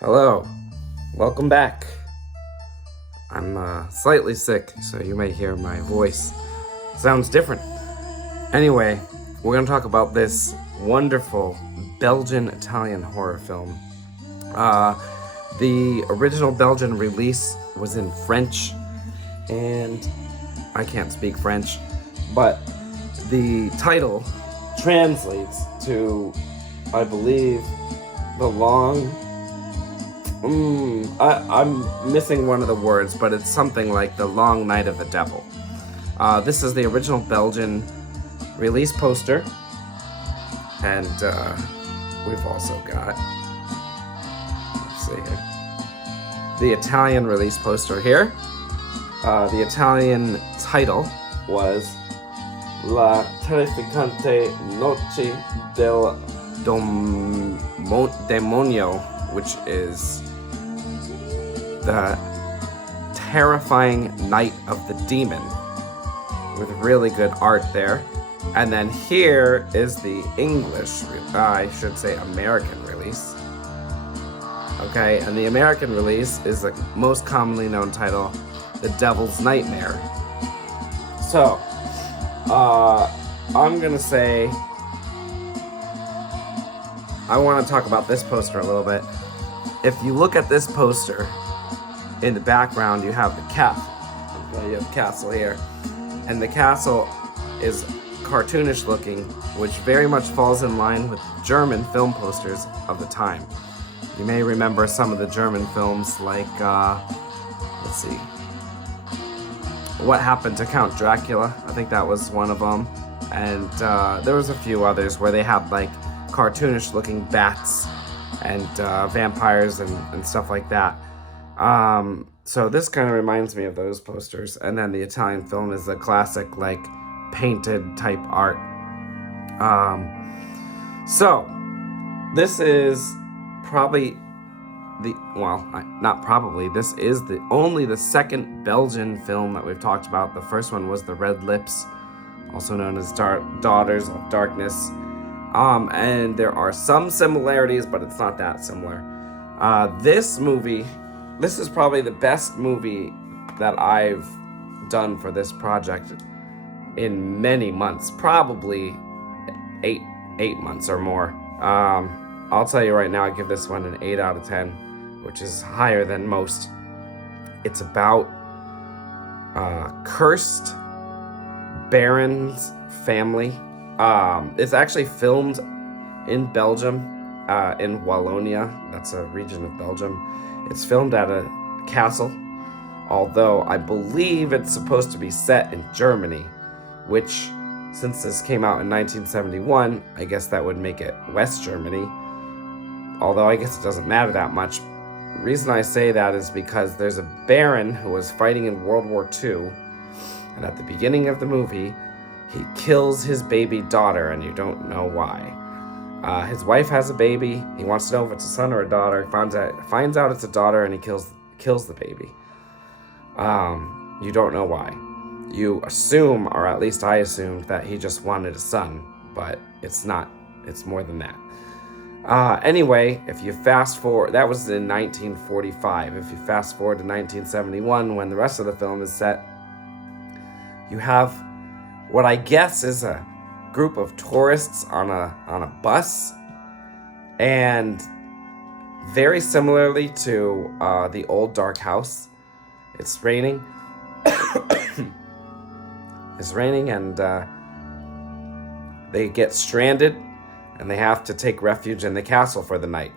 Hello, welcome back. I'm slightly sick, so you may hear my voice sounds different. Anyway, we're going to talk about this wonderful Belgian Italian horror film. The original Belgian release was in French, and I can't speak French, but the title translates to, I believe, the longue. I'm missing one of the words, but it's something like the long night of the devil. This is the original Belgian release poster, and we've also got, let's see here, the Italian release poster here. The Italian title was La terrificante notte del demonio, which is the terrifying night of the demon, with really good art there. And then here is the English, I should say American release. Okay, and the American release is the most commonly known title, The Devil's Nightmare. So, I'm gonna say, I want to talk about this poster a little bit. If you look at this poster, in the background you have the castle. Okay, you have the castle here. And the castle is cartoonish looking, which very much falls in line with German film posters of the time. You may remember some of the German films like, let's see, What Happened to Count Dracula? I think that was one of them. And there was a few others where they had like cartoonish looking bats and vampires and stuff like that. So this kind of reminds me of those posters. And then the Italian film is the classic like painted type art. So this is probably this is only the second Belgian film that we've talked about. The first one was The Red Lips, also known as Daughters of Darkness. And there are some similarities, but it's not that similar. This is probably the best movie that I've done for this project in many months, probably eight months or more. I'll tell you right now, I give this one an 8 out of 10, which is higher than most. It's about cursed baron's family. It's actually filmed in Belgium, in Wallonia. That's a region of Belgium. It's filmed at a castle, although I believe it's supposed to be set in Germany, which, since this came out in 1971, I guess that would make it West Germany, although I guess it doesn't matter that much. The reason I say that is because there's a baron who was fighting in World War II, and at the beginning of the movie, he kills his baby daughter, and you don't know why. His wife has a baby. He wants to know if it's a son or a daughter. Finds out it's a daughter, and he kills the baby. You don't know why. You assume, or at least I assumed, that he just wanted a son, but it's not. It's more than that. Anyway, if you fast forward, that was in 1945. If you fast forward to 1971, when the rest of the film is set, you have what I guess is a group of tourists on a bus, and very similarly to the old dark house, it's raining. It's raining, and they get stranded, and they have to take refuge in the castle for the night.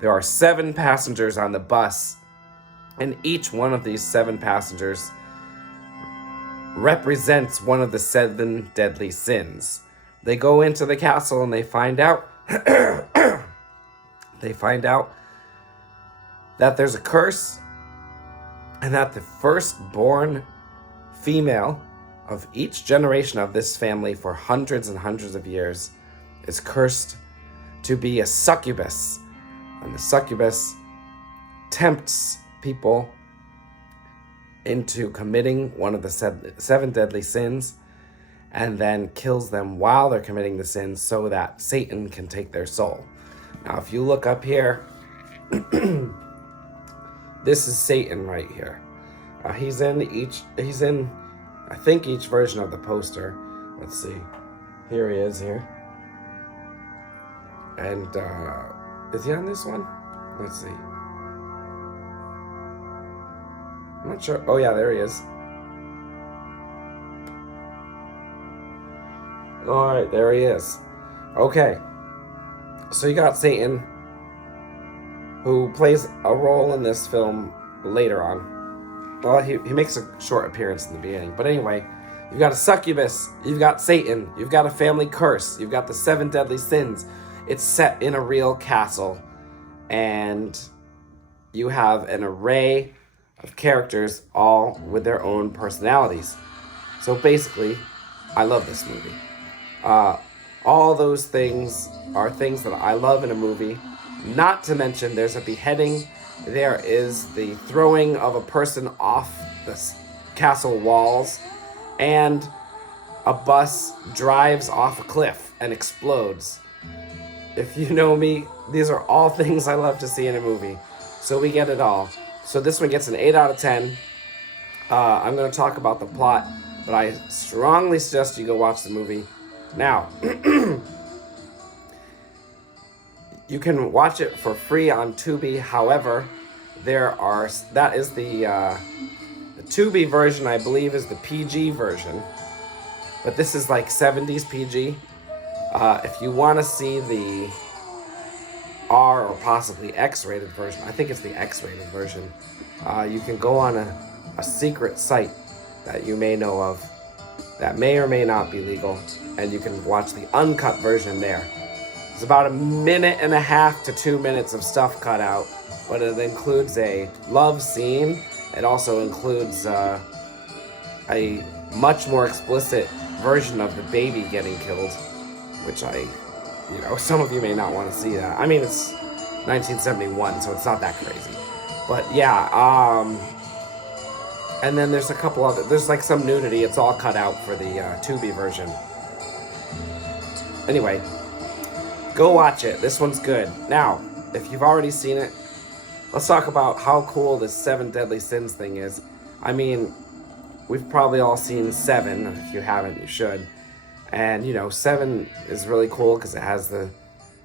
There are 7 passengers on the bus, and each one of these 7 passengers represents one of the 7 deadly sins. They go into the castle and they find out that there's a curse, and that the firstborn female of each generation of this family for hundreds and hundreds of years is cursed to be a succubus. And the succubus tempts people into committing one of the 7 deadly sins, and then kills them while they're committing the sins so that Satan can take their soul. Now, if you look up here, this is Satan right here. He's in, I think, each version of the poster. Let's see. Here he is here. And, is he on this one? Let's see. I'm not sure. Oh, yeah, there he is. All right, there he is. Okay. So you got Satan, who plays a role in this film later on. Well, he makes a short appearance in the beginning. But anyway, you've got a succubus, you've got Satan, you've got a family curse, you've got the 7 deadly sins. It's set in a real castle, and you have an array of characters, all with their own personalities. So basically, I love this movie. All those things are things that I love in a movie. Not to mention, there's a beheading. There is the throwing of a person off the castle walls, and a bus drives off a cliff and explodes. If you know me, these are all things I love to see in a movie. So we get it all. So this one gets an 8 out of 10. I'm going to talk about the plot, but I strongly suggest you go watch the movie. Now, you can watch it for free on Tubi. However, that is the Tubi version, I believe, is the PG version. But this is like 70s PG. If you want to see the R or possibly X-rated version, I think it's the X-rated version, you can go on a secret site that you may know of that may or may not be legal, and you can watch the uncut version there. It's about 1.5 to 2 minutes of stuff cut out, but it includes a love scene. It also includes a much more explicit version of the baby getting killed, which some of you may not want to see that. I mean, it's 1971, so it's not that crazy. But yeah, and then there's a couple other, there's like some nudity. It's all cut out for the Tubi version. Anyway, go watch it. This one's good. Now, if you've already seen it, let's talk about how cool this 7 deadly sins thing is. I mean, we've probably all seen 7. If you haven't, you should. And, 7 is really cool because it has the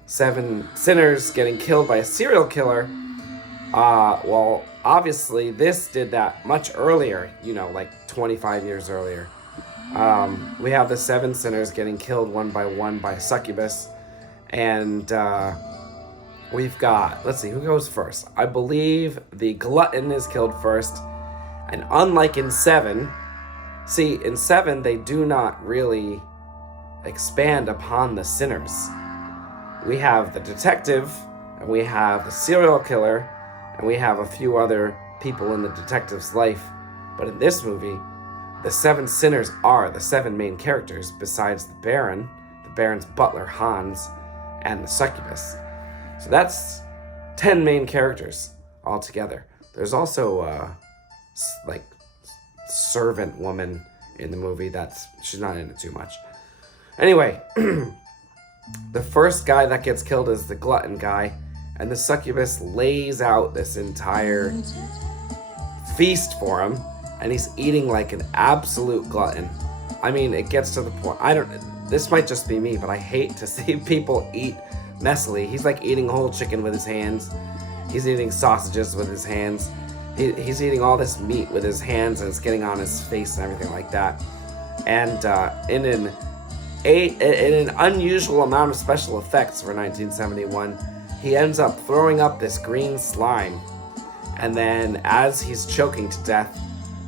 7 sinners getting killed by a serial killer. Well, obviously, this did that much earlier, like 25 years earlier. We have the 7 sinners getting killed one by one by a succubus. And we've got, let's see, who goes first? I believe the glutton is killed first. And unlike in 7, in 7, they do not really expand upon the sinners. We have the detective, and we have the serial killer, and we have a few other people in the detective's life. But in this movie, the 7 sinners are the 7 main characters, besides the Baron's butler, Hans, and the succubus. So that's 10 main characters altogether. There's also servant woman in the movie. She's not in it too much. Anyway, the first guy that gets killed is the glutton guy, and the succubus lays out this entire feast for him, and he's eating like an absolute glutton. I mean, it gets to the point, this might just be me, but I hate to see people eat messily. He's like eating whole chicken with his hands. He's eating sausages with his hands. He's eating all this meat with his hands, and it's getting on his face and everything like that. And in an unusual amount of special effects for 1971, he ends up throwing up this green slime. And then as he's choking to death,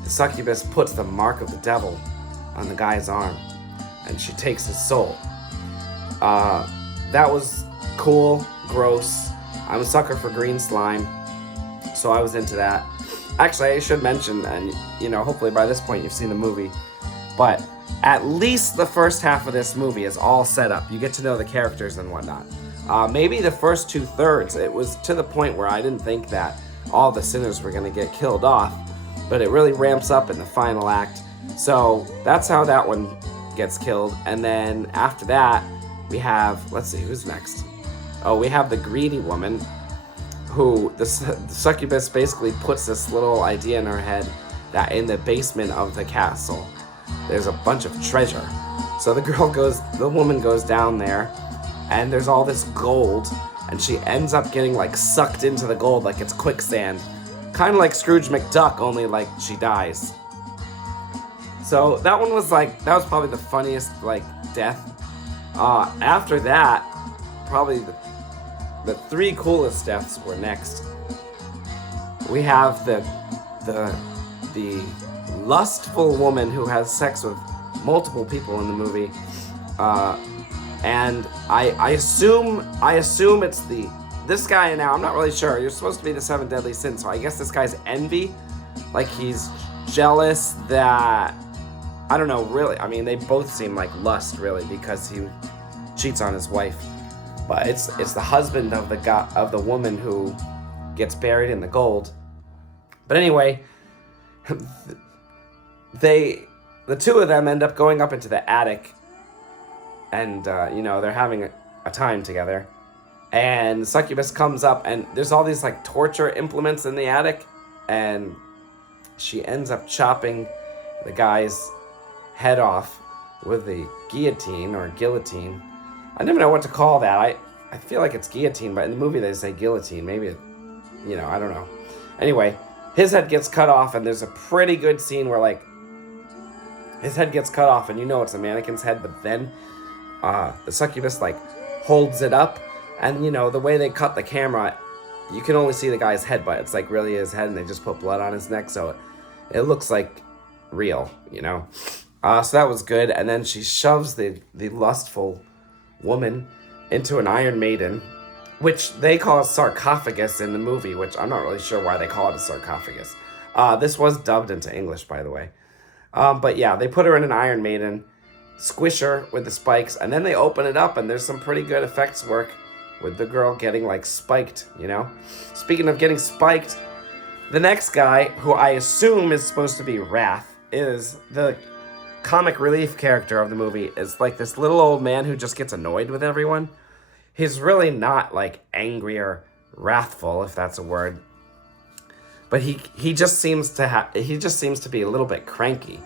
the succubus puts the mark of the devil on the guy's arm, and she takes his soul. That was cool, gross. I'm a sucker for green slime, so I was into that. Actually, I should mention, and hopefully by this point you've seen the movie, but at least the first half of this movie is all set up. You get to know the characters and whatnot. Maybe the first 2/3, it was to the point where I didn't think that all the sinners were going to get killed off, but it really ramps up in the final act. So that's how that one gets killed. And then after that, we have, let's see, who's next? Oh, we have the greedy woman, who the succubus basically puts this little idea in her head that in the basement of the castle there's a bunch of treasure. So the woman goes down there, and there's all this gold, and she ends up getting like sucked into the gold like it's quicksand, kind of like Scrooge McDuck, only like she dies. So that was probably the funniest like death. After that, probably the three coolest deaths were next. We have the lustful woman who has sex with multiple people in the movie, and I assume it's this guy. Now I'm not really sure. You're supposed to be the 7 deadly sins, so I guess this guy's envy, like he's jealous that, I don't know, really. I mean, they both seem like lust, really, because he cheats on his wife. But it's the husband of the woman who gets buried in the gold. But anyway, the two of them end up going up into the attic, and they're having a time together. And succubus comes up, and there's all these like torture implements in the attic, and she ends up chopping the guy's head off with the guillotine or guillotine. I never know what to call that. I feel like it's guillotine, but in the movie they say guillotine. Maybe I don't know. Anyway, his head gets cut off, and there's a pretty good scene where like his head gets cut off, and it's a mannequin's head, but then the succubus like holds it up, and the way they cut the camera, you can only see the guy's head, but it's like really his head, and they just put blood on his neck, so it looks like real, so that was good. And then she shoves the lustful woman into an Iron Maiden, which they call a sarcophagus in the movie, which I'm not really sure why they call it a sarcophagus. This was dubbed into English, by the way. But yeah, they put her in an Iron Maiden, squish her with the spikes, and then they open it up, and there's some pretty good effects work with the girl getting like spiked, Speaking of getting spiked, the next guy, who I assume is supposed to be Wrath, is the comic relief character of the movie. Is like this little old man who just gets annoyed with everyone. He's really not like angry or wrathful, if that's a word, but he just seems to be a little bit cranky.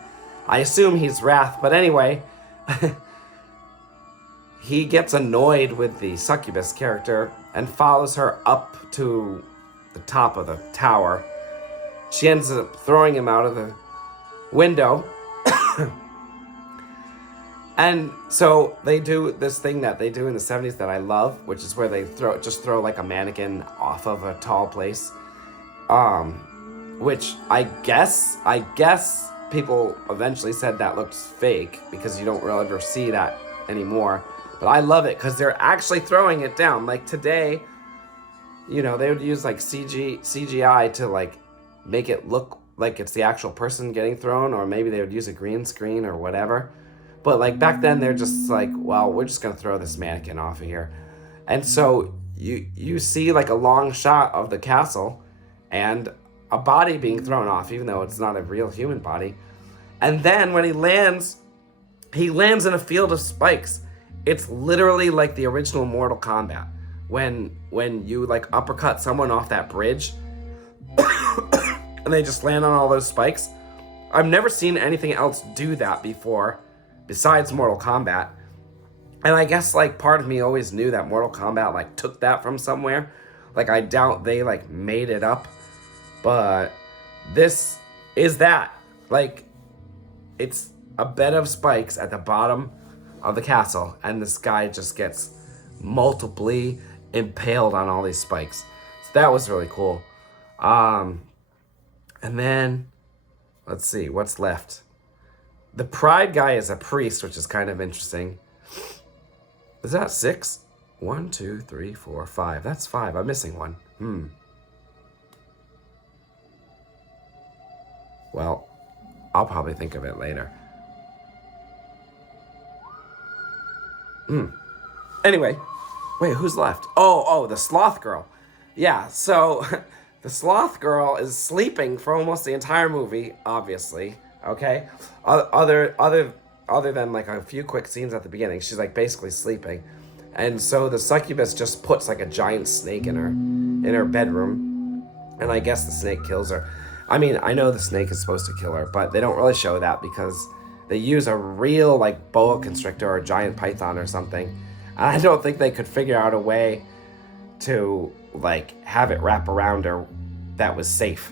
I assume he's Wrath, but anyway, he gets annoyed with the succubus character and follows her up to the top of the tower. She ends up throwing him out of the window. And so they do this thing that they do in the 70s that I love, which is where they throw like a mannequin off of a tall place. Which I guess people eventually said that looked fake, because you don't really ever see that anymore. But I love it because they're actually throwing it down. Like today, they would use like CGI to like make it look like it's the actual person getting thrown, or maybe they would use a green screen or whatever. But like back then, they're just like, well, we're just gonna throw this mannequin off of here. And so you see like a long shot of the castle and a body being thrown off, even though it's not a real human body. And then when he lands in a field of spikes. It's literally like the original Mortal Kombat. When you like uppercut someone off that bridge and they just land on all those spikes. I've never seen anything else do that before besides Mortal Kombat. And I guess like part of me always knew that Mortal Kombat like took that from somewhere. Like I doubt they like made it up. But this is that. Like it's a bed of spikes at the bottom of the castle, and this guy just gets multiply impaled on all these spikes. So that was really cool. And then let's see what's left. The Pride guy is a priest, which is kind of interesting. Is that 6? 1, 2, 3, 4, 5. That's 5. I'm missing one. Well, I'll probably think of it later. Anyway, wait, who's left? Oh, the sloth girl. Yeah, so the sloth girl is sleeping for almost the entire movie, obviously. Okay, other than like a few quick scenes at the beginning, she's like basically sleeping, and so the succubus just puts like a giant snake in in her bedroom, and I guess the snake kills her. I mean, I know the snake is supposed to kill her, but they don't really show that because they use a real, like, boa constrictor or giant python or something. And I don't think they could figure out a way to, like, have it wrap around her that was safe.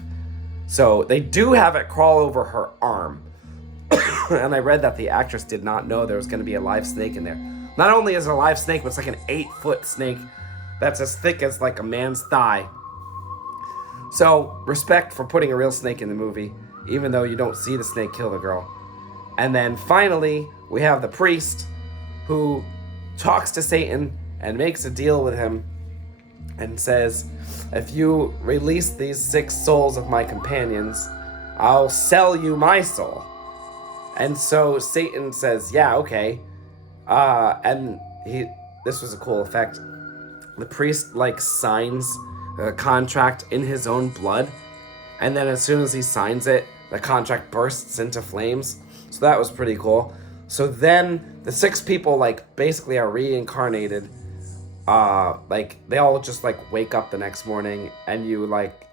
So they do have it crawl over her arm. And I read that the actress did not know there was going to be a live snake in there. Not only is it a live snake, but it's like an 8-foot snake that's as thick as like a man's thigh. So respect for putting a real snake in the movie, even though you don't see the snake kill the girl. And then finally, we have the priest who talks to Satan and makes a deal with him and says, if you release these 6 souls of my companions, I'll sell you my soul. And so Satan says, yeah, okay. And this was a cool effect. The priest, like, signs a contract in his own blood. And then as soon as he signs it, the contract bursts into flames. So that was pretty cool. So then the 6 people, like, basically are reincarnated. Like, they all just, like, wake up the next morning and you, like,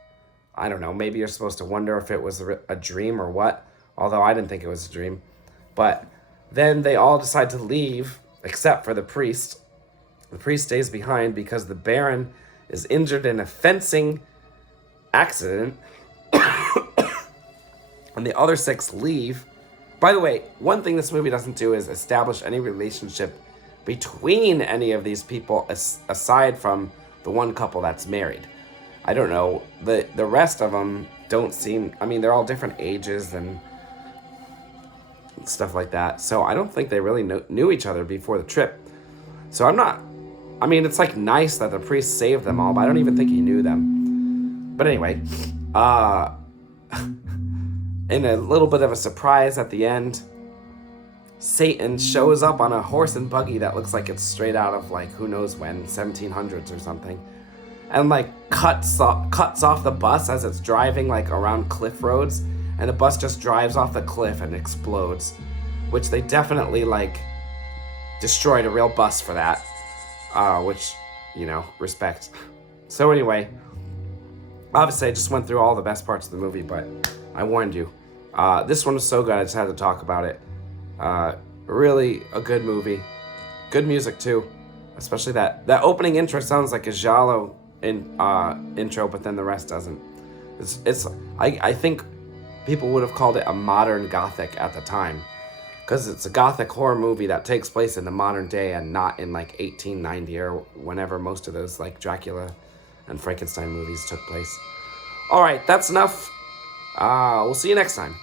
I don't know, maybe you're supposed to wonder if it was a dream or what. Although I didn't think it was a dream. But then they all decide to leave, except for the priest. The priest stays behind because the Baron is injured in a fencing accident. And the other 6 leave. By the way, one thing this movie doesn't do is establish any relationship between any of these people aside from the one couple that's married. I don't know. The rest of them don't seem... I mean, they're all different ages and stuff like that. So I don't think they really knew each other before the trip. So I'm not... I mean, it's like nice that the priest saved them all, but I don't even think he knew them. But anyway, in a little bit of a surprise at the end, Satan shows up on a horse and buggy that looks like it's straight out of, like, who knows when, 1700s or something. And, like, cuts off the bus as it's driving, like, around cliff roads. And the bus just drives off the cliff and explodes. Which they definitely, like, destroyed a real bus for that. Which, you know, respect. So anyway, obviously I just went through all the best parts of the movie, but I warned you. This one was so good I just had to talk about it. Really a good movie. Good music too. Especially that opening intro sounds like a giallo intro, but then the rest doesn't. I think people would have called it a modern gothic at the time, because it's a gothic horror movie that takes place in the modern day and not in like 1890 or whenever most of those like Dracula and Frankenstein movies took place. All right, that's enough. We'll see you next time.